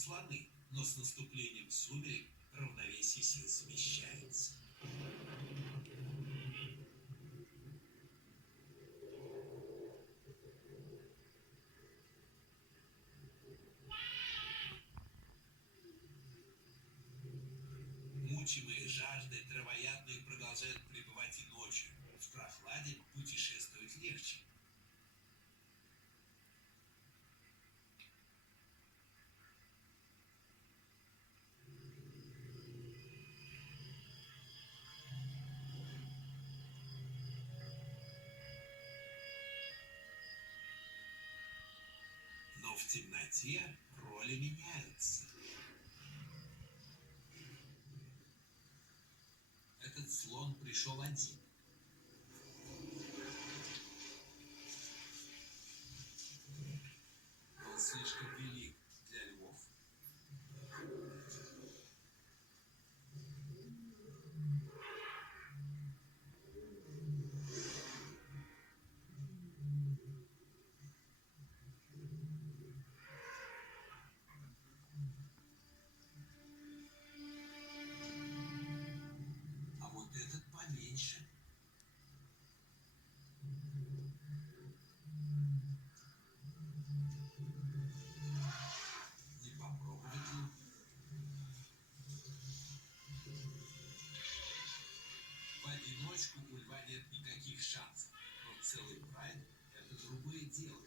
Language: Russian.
слоны, но с наступлением сумерек равновесие сил смещается. Мучимые жаждой травоядные продолжают пребывать и ночью. В прохладе путешествовать легче. Но в темноте роли меняются. Этот слон пришел один. Он слишком велик для львов. А вот этот поменьше. Не попробовать ли? В одиночку у льва нет никаких шансов. Но целый прайд — это другое дело.